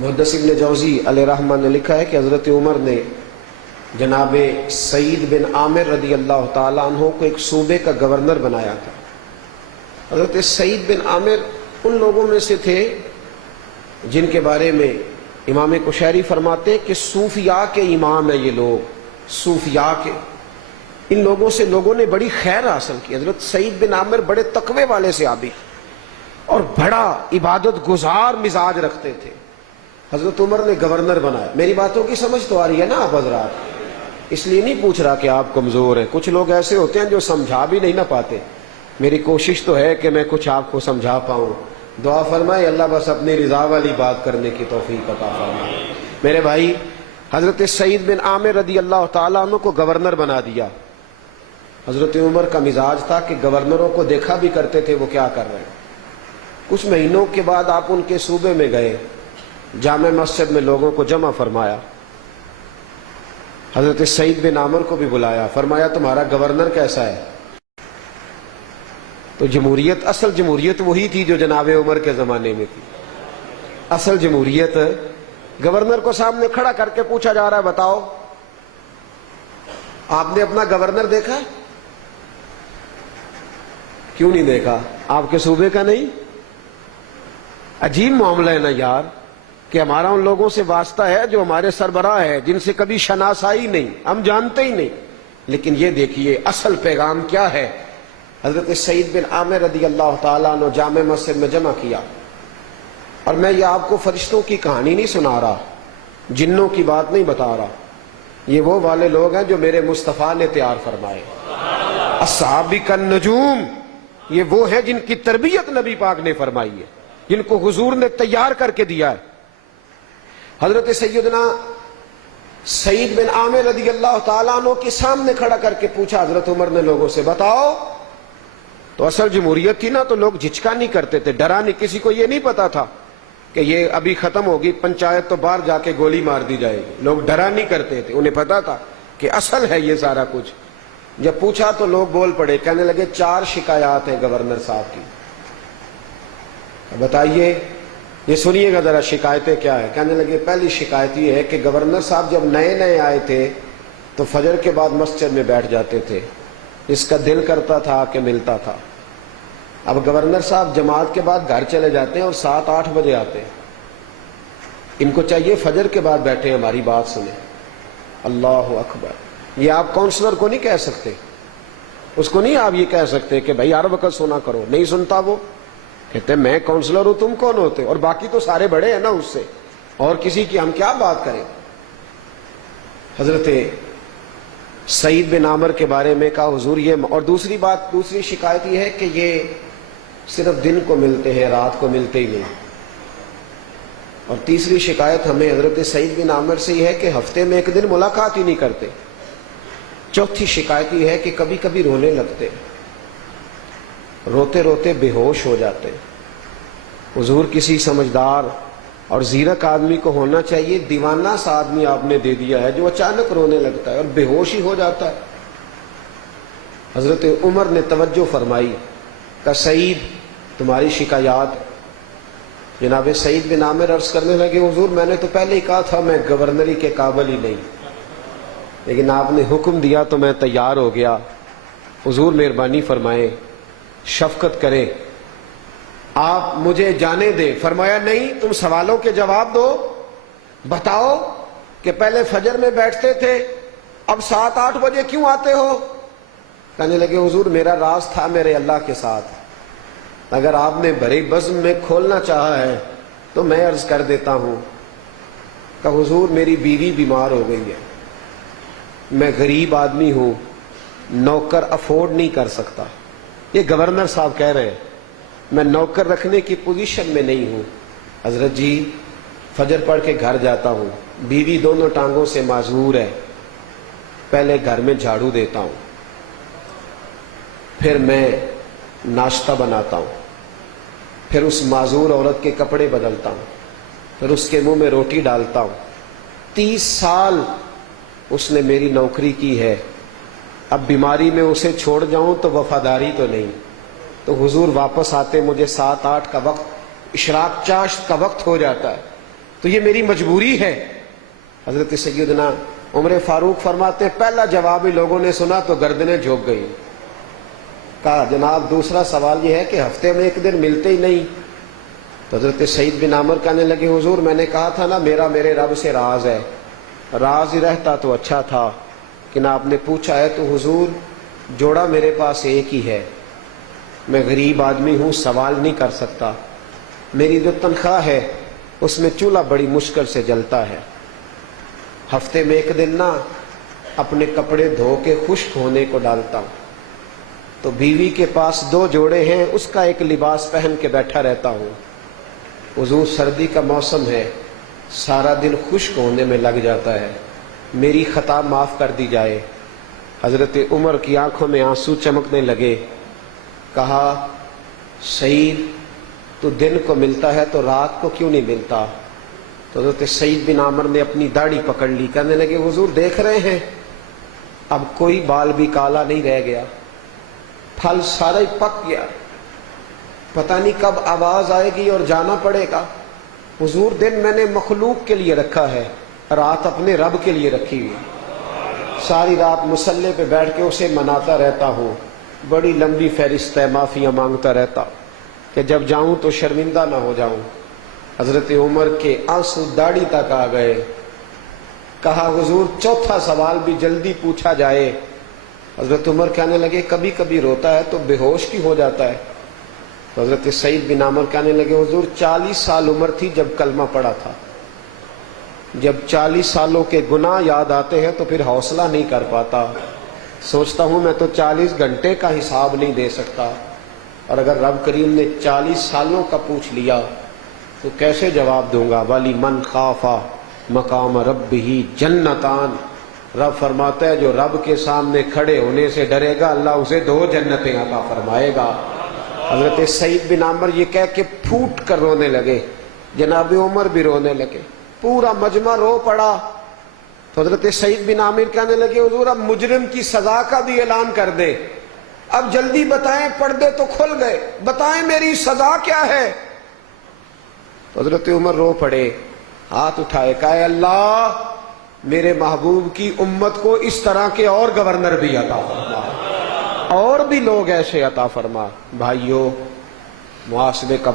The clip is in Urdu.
محدث ابن جوزی علیہ رحمہ نے لکھا ہے کہ حضرت عمر نے جناب سعید بن عامر رضی اللہ تعالیٰ عنہ کو ایک صوبے کا گورنر بنایا تھا۔ حضرت سعید بن عامر ان لوگوں میں سے تھے جن کے بارے میں امام قشیری فرماتے ہیں کہ صوفیاء کے امام ہیں یہ لوگ، صوفیاء کے۔ ان لوگوں سے لوگوں نے بڑی خیر حاصل کی۔ حضرت سعید بن عامر بڑے تقوی والے صحابی اور بڑا عبادت گزار مزاج رکھتے تھے۔ حضرت عمر نے گورنر بنایا۔ میری باتوں کی سمجھ تو آ رہی ہے نا آپ حضرات؟ اس لیے نہیں پوچھ رہا کہ آپ کمزور ہیں، کچھ لوگ ایسے ہوتے ہیں جو سمجھا بھی نہیں نہ پاتے۔ میری کوشش تو ہے کہ میں کچھ آپ کو سمجھا پاؤں۔ دعا فرمائے اللہ بس اپنی رضا والی بات کرنے کی توفیق عطا فرمائے۔ میرے بھائی، حضرت سعید بن عامر رضی اللہ تعالیٰ عنہ کو گورنر بنا دیا۔ حضرت عمر کا مزاج تھا کہ گورنروں کو دیکھا بھی کرتے تھے وہ کیا کر رہے ہیں۔ کچھ مہینوں کے بعد آپ ان کے صوبے میں گئے، جامع مسجد میں لوگوں کو جمع فرمایا، حضرت سعید بن عامر کو بھی بلایا، فرمایا تمہارا گورنر کیسا ہے؟ تو جمہوریت، اصل جمہوریت وہی تھی جو جناب عمر کے زمانے میں تھی۔ اصل جمہوریت گورنر کو سامنے کھڑا کر کے پوچھا جا رہا ہے بتاؤ آپ نے اپنا گورنر دیکھا؟ کیوں نہیں دیکھا؟ آپ کے صوبے کا نہیں؟ عجیب معاملہ ہے نا یار، کہ ہمارا ان لوگوں سے واسطہ ہے جو ہمارے سربراہ ہے، جن سے کبھی شناسائی نہیں، ہم جانتے ہی نہیں۔ لیکن یہ دیکھیے اصل پیغام کیا ہے۔ حضرت سعید بن عامر رضی اللہ تعالیٰ عنہ جامع مسجد میں جمع کیا، اور میں یہ آپ کو فرشتوں کی کہانی نہیں سنا رہا، جنوں کی بات نہیں بتا رہا، یہ وہ والے لوگ ہیں جو میرے مصطفیٰ نے تیار فرمائے۔ الصحابہ النجوم، یہ وہ ہیں جن کی تربیت نبی پاک نے فرمائی ہے، جن کو حضور نے تیار کر کے دیا ہے۔ حضرت سیدنا سعید بن عامر رضی اللہ تعالیٰ عنہ کے سامنے کھڑا کر کے پوچھا حضرت عمر نے لوگوں سے بتاؤ۔ تو اصل جمہوریت تھی نا، تو لوگ جھجکا نہیں کرتے تھے، ڈرا نہیں، کسی کو یہ نہیں پتا تھا کہ یہ ابھی ختم ہوگی پنچایت تو باہر جا کے گولی مار دی جائے گی، لوگ ڈرا نہیں کرتے تھے، انہیں پتا تھا کہ اصل ہے یہ سارا کچھ۔ جب پوچھا تو لوگ بول پڑے، کہنے لگے 4 شکایات ہیں گورنر صاحب کی۔ بتائیے، یہ سنیے گا ذرا شکایتیں کیا ہے۔ کہنے لگے پہلی شکایت یہ ہے کہ گورنر صاحب جب نئے نئے آئے تھے تو فجر کے بعد مسجد میں بیٹھ جاتے تھے، اس کا دل کرتا تھا کہ ملتا تھا۔ اب گورنر صاحب جماعت کے بعد گھر چلے جاتے ہیں اور 7-8 بجے آتے ہیں، ان کو چاہیے فجر کے بعد بیٹھے ہماری بات سنیں۔ اللہ اکبر، یہ آپ کونسلر کو نہیں کہہ سکتے، اس کو نہیں آپ یہ کہہ سکتے کہ بھائی ہر وقت سنا کرو، نہیں سنتا وہ، کہتے ہیں میں کونسلر ہوں تم کون ہوتے، اور باقی تو سارے بڑے ہیں نا اس سے، اور کسی کی ہم کیا بات کریں۔ حضرت سعید بن عامر کے بارے میں کہا حضور یہ، اور دوسری شکایت یہ ہے کہ یہ صرف دن کو ملتے ہیں، رات کو ملتے ہی نہیں۔ اور تیسری شکایت ہمیں حضرت سعید بن عامر سے یہ ہے کہ ہفتے میں ایک دن ملاقات ہی نہیں کرتے۔ چوتھی شکایت یہ ہے کہ کبھی کبھی رونے لگتے، روتے روتے بے ہوش ہو جاتے۔ حضور کسی سمجھدار اور زیرک آدمی کو ہونا چاہیے، دیوانہ سا آدمی آپ نے دے دیا ہے جو اچانک رونے لگتا ہے اور بے ہوش ہی ہو جاتا ہے۔ حضرت عمر نے توجہ فرمائی، کہ سعید تمہاری شکایات۔ جناب سعید بن عامر عرض کرنے لگے حضور میں نے تو پہلے ہی کہا تھا میں گورنری کے قابل ہی نہیں، لیکن آپ نے حکم دیا تو میں تیار ہو گیا۔ حضور مہربانی فرمائیں، شفقت کریں، آپ مجھے جانے دیں۔ فرمایا نہیں، تم سوالوں کے جواب دو، بتاؤ کہ پہلے فجر میں بیٹھتے تھے، اب 7-8 بجے کیوں آتے ہو؟ کہنے لگے حضور میرا راز تھا میرے اللہ کے ساتھ، اگر آپ نے بڑے بزم میں کھولنا چاہا ہے تو میں عرض کر دیتا ہوں کہ حضور میری بیوی بیمار ہو گئی ہے، میں غریب آدمی ہوں، نوکر افورڈ نہیں کر سکتا۔ یہ گورنر صاحب کہہ رہے ہیں میں نوکر رکھنے کی پوزیشن میں نہیں ہوں، حضرت جی فجر پڑھ کے گھر جاتا ہوں، بیوی دونوں ٹانگوں سے معذور ہے، پہلے گھر میں جھاڑو دیتا ہوں، پھر میں ناشتہ بناتا ہوں، پھر اس معذور عورت کے کپڑے بدلتا ہوں، پھر اس کے منہ میں روٹی ڈالتا ہوں۔ 30 سال اس نے میری نوکری کی ہے، اب بیماری میں اسے چھوڑ جاؤں تو وفاداری تو نہیں۔ تو حضور واپس آتے مجھے 7-8 کا وقت، اشراق چاشت کا وقت ہو جاتا ہے، تو یہ میری مجبوری ہے۔ حضرت سیدنا عمر فاروق فرماتے ہیں پہلا جواب ہی لوگوں نے سنا تو گردنیں جھک گئی۔ کہا جناب دوسرا سوال یہ ہے کہ ہفتے میں ایک دن ملتے ہی نہیں۔ تو حضرت سعید بن عامر کہنے لگے حضور میں نے کہا تھا نا میرا میرے رب سے راز ہے، راز ہی رہتا تو اچھا تھا، لیکن آپ نے پوچھا ہے تو حضور جوڑا میرے پاس ایک ہی ہے، میں غریب آدمی ہوں سوال نہیں کر سکتا، میری جو تنخواہ ہے اس میں چولہا بڑی مشکل سے جلتا ہے، ہفتے میں ایک دن نا اپنے کپڑے دھو کے خشک ہونے کو ڈالتا ہوں، تو بیوی کے پاس 2 جوڑے ہیں اس کا ایک لباس پہن کے بیٹھا رہتا ہوں۔ حضور سردی کا موسم ہے سارا دن خشک ہونے میں لگ جاتا ہے، میری خطا معاف کر دی جائے۔ حضرت عمر کی آنکھوں میں آنسو چمکنے لگے۔ کہا سعید تو دن کو ملتا ہے تو رات کو کیوں نہیں ملتا؟ تو حضرت سعید بن عامر نے اپنی داڑھی پکڑ لی، کہنے لگے حضور دیکھ رہے ہیں اب کوئی بال بھی کالا نہیں رہ گیا، پھل سارا ہی پک گیا، پتہ نہیں کب آواز آئے گی اور جانا پڑے گا۔ حضور دن میں نے مخلوق کے لیے رکھا ہے، رات اپنے رب کے لیے رکھی ہوئی، ساری رات مصلے پہ بیٹھ کے اسے مناتا رہتا ہوں، بڑی لمبی فہرست ہے، معافیاں مانگتا رہتا کہ جب جاؤں تو شرمندہ نہ ہو جاؤں۔ حضرت عمر کے آنسو داڑھی تک آ گئے۔ کہا حضور چوتھا سوال بھی جلدی پوچھا جائے۔ حضرت عمر کہنے لگے کبھی کبھی روتا ہے تو بے ہوش کی ہو جاتا ہے۔ تو حضرت سعید بن عامر کہنے لگے حضور 40 سال عمر تھی جب کلمہ پڑھا تھا، جب 40 سالوں کے گناہ یاد آتے ہیں تو پھر حوصلہ نہیں کر پاتا، سوچتا ہوں میں تو 40 گھنٹے کا حساب نہیں دے سکتا، اور اگر رب کریم نے 40 سالوں کا پوچھ لیا تو کیسے جواب دوں گا؟ ولی من خافا مقام ربہ جنتان، رب فرماتا ہے جو رب کے سامنے کھڑے ہونے سے ڈرے گا اللہ اسے 2 جنتیں عطا فرمائے گا۔ حضرت سعید بن عامر یہ کہہ کے پھوٹ کر رونے لگے، جناب عمر بھی رونے لگے، پورا مجمع رو پڑا۔ تو حضرت سعید بن عامر کہنے لگے حضور اب مجرم کی سزا کا بھی اعلان کر دیں، اب جلدی بتائیں، پردے تو کھل گئے، بتائیں میری سزا کیا ہے؟ تو حضرت عمر رو پڑے، ہاتھ اٹھائے، کہا اے اللہ میرے محبوب کی امت کو اس طرح کے اور گورنر بھی عطا فرما، اور بھی لوگ ایسے عطا فرما۔ بھائیو محاسبے کا